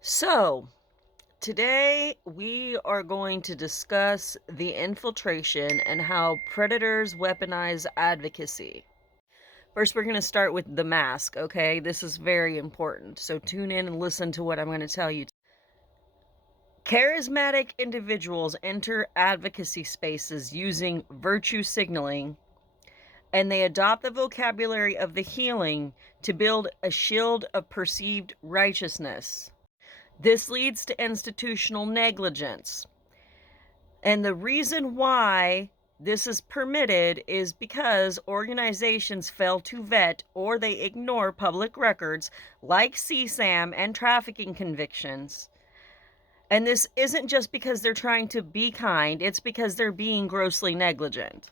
So, today we are going to discuss the infiltration and how predators weaponize advocacy. First, we're going to start with the mask, okay? This is very important. So, tune in and listen to what I'm going to tell you. Charismatic individuals enter advocacy spaces using virtue signaling, and they adopt the vocabulary of the healing to build a shield of perceived righteousness. This leads to institutional negligence. And the reason why this is permitted is because organizations fail to vet or they ignore public records like CSAM and trafficking convictions. And this isn't just because they're trying to be kind, it's because they're being grossly negligent.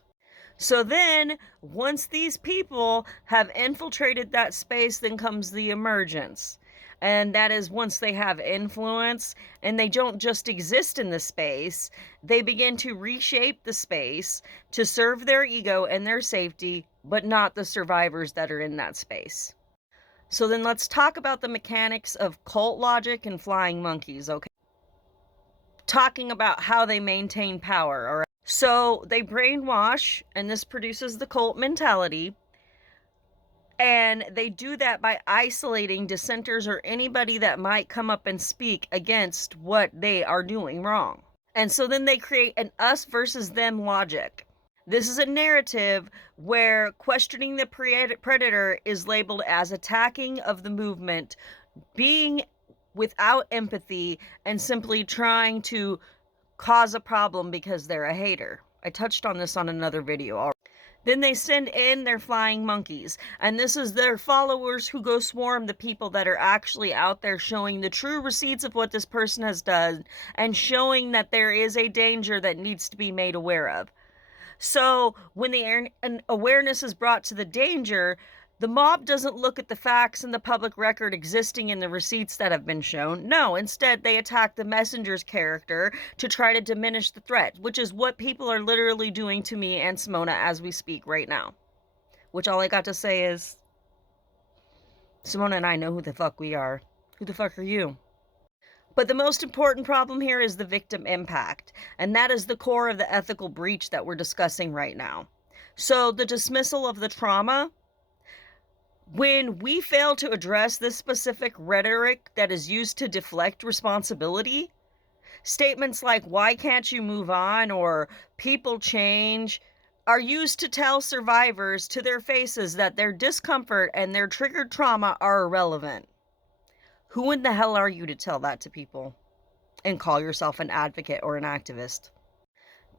So then, once these people have infiltrated that space, then comes the emergence. And that is once they have influence and they don't just exist in the space, they begin to reshape the space to serve their ego and their safety, but not the survivors that are in that space. So then let's talk about the mechanics of cult logic and flying monkeys, okay? Talking about how they maintain power, all right? So they brainwash, and this produces the cult mentality. And they do that by isolating dissenters or anybody that might come up and speak against what they are doing wrong. And so then they create an us versus them logic. This is a narrative where questioning the predator is labeled as attacking of the movement, being without empathy, and simply trying to cause a problem because they're a hater. I touched on this on another video already. Then they send in their flying monkeys, and this is their followers who go swarm the people that are actually out there showing the true receipts of what this person has done and showing that there is a danger that needs to be made aware of. So when the awareness is brought to the danger, the mob doesn't look at the facts and the public record existing in the receipts that have been shown. No, instead they attack the messenger's character to try to diminish the threat, which is what people are literally doing to me and Simona as we speak right now. Which all I got to say is, Simona and I know who the fuck we are. Who the fuck are you? But the most important problem here is the victim impact, and that is the core of the ethical breach that we're discussing right now. So the dismissal of the trauma, when we fail to address this specific rhetoric that is used to deflect responsibility, statements like, why can't you move on, or people change, are used to tell survivors to their faces that their discomfort and their triggered trauma are irrelevant. Who in the hell are you to tell that to people and call yourself an advocate or an activist?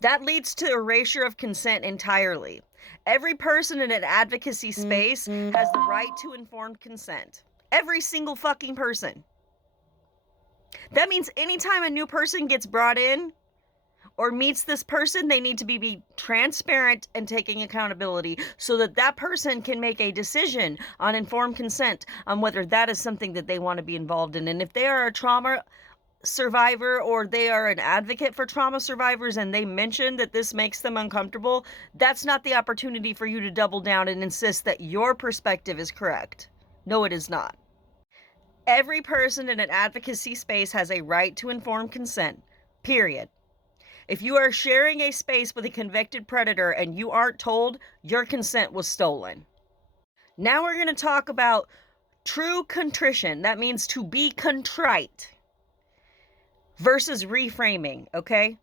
That leads to erasure of consent entirely. Every person in an advocacy space has the right to informed consent. Every single fucking person. That means anytime a new person gets brought in or meets this person, they need to be transparent and taking accountability so that that person can make a decision on informed consent on whether that is something that they want to be involved in. And if they are a trauma survivor or they are an advocate for trauma survivors and they mention that this makes them uncomfortable, that's not the opportunity for you to double down and insist that your perspective is correct. No, it is not. Every person in an advocacy space has a right to informed consent, period. If you are sharing a space with a convicted predator and you aren't told, your consent was stolen. Now we're going to talk about true contrition. That means to be contrite versus reframing, okay?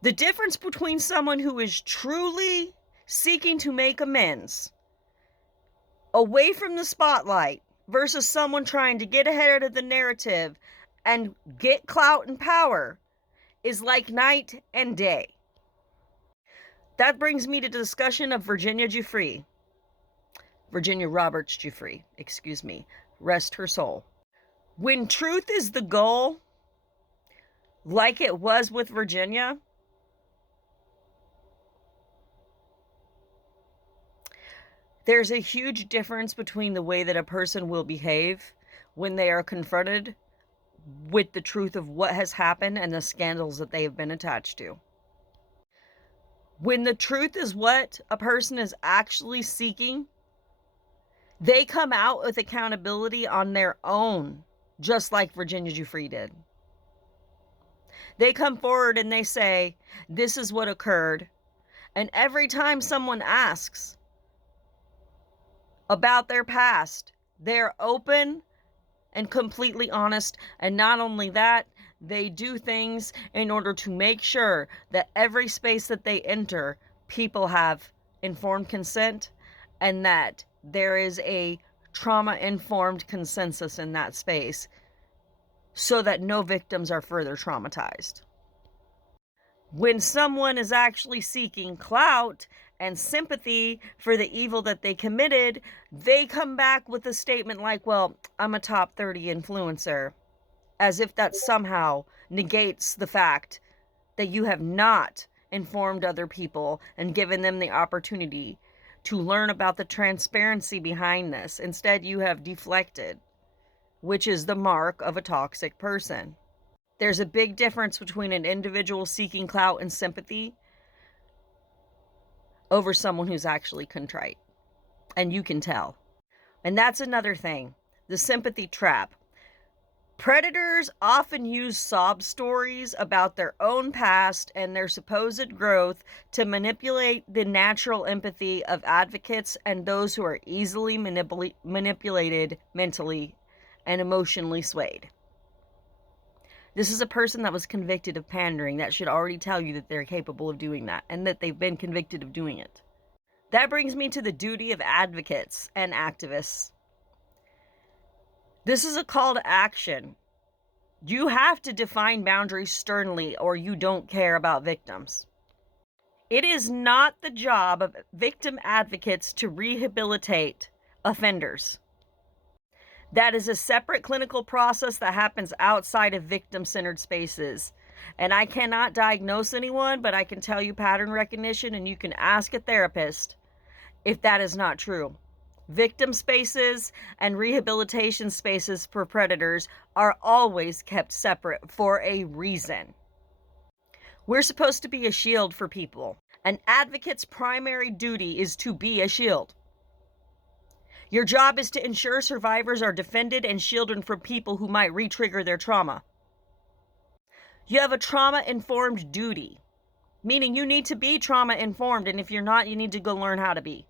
The difference between someone who is truly seeking to make amends away from the spotlight versus someone trying to get ahead of the narrative and get clout and power is like night and day. That brings me to the discussion of Virginia Giuffre. Virginia Roberts Giuffre, excuse me. Rest her soul. When truth is the goal, like it was with Virginia, there's a huge difference between the way that a person will behave when they are confronted with the truth of what has happened and the scandals that they have been attached to. When the truth is what a person is actually seeking, they come out with accountability on their own. just like Virginia Giuffre did. They come forward and they say, this is what occurred. And every time someone asks about their past, they're open and completely honest. And not only that, they do things in order to make sure that every space that they enter, people have informed consent and that there is a trauma-informed consensus in that space so that no victims are further traumatized. When someone is actually seeking clout and sympathy for the evil that they committed, they come back with a statement like, well, I'm a top 30 influencer, as if that somehow negates the fact that you have not informed other people and given them the opportunity to learn about the transparency behind this. Instead, you have deflected, which is the mark of a toxic person. There's a big difference between an individual seeking clout and sympathy over someone who's actually contrite. And you can tell. And that's another thing. The sympathy trap. Predators often use sob stories about their own past and their supposed growth to manipulate the natural empathy of advocates and those who are easily manipulated mentally and emotionally swayed. This is a person that was convicted of pandering. That should already tell you that they're capable of doing that and that they've been convicted of doing it. That brings me to the duty of advocates and activists. This is a call to action. You have to define boundaries sternly or you don't care about victims. It is not the job of victim advocates to rehabilitate offenders. That is a separate clinical process that happens outside of victim-centered spaces. And I cannot diagnose anyone, but I can tell you pattern recognition, and you can ask a therapist if that is not true. Victim spaces and rehabilitation spaces for predators are always kept separate for a reason. We're supposed to be a shield for people. An advocate's primary duty is to be a shield. Your job is to ensure survivors are defended and shielded from people who might re-trigger their trauma. You have a trauma-informed duty, meaning you need to be trauma-informed, and if you're not, you need to go learn how to be.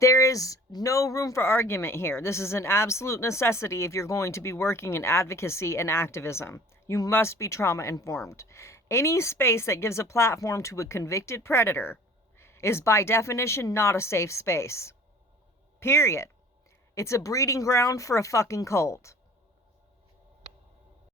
There is no room for argument here. This is an absolute necessity if you're going to be working in advocacy and activism. You must be trauma-informed. Any space that gives a platform to a convicted predator is by definition not a safe space. Period. It's a breeding ground for a fucking cult.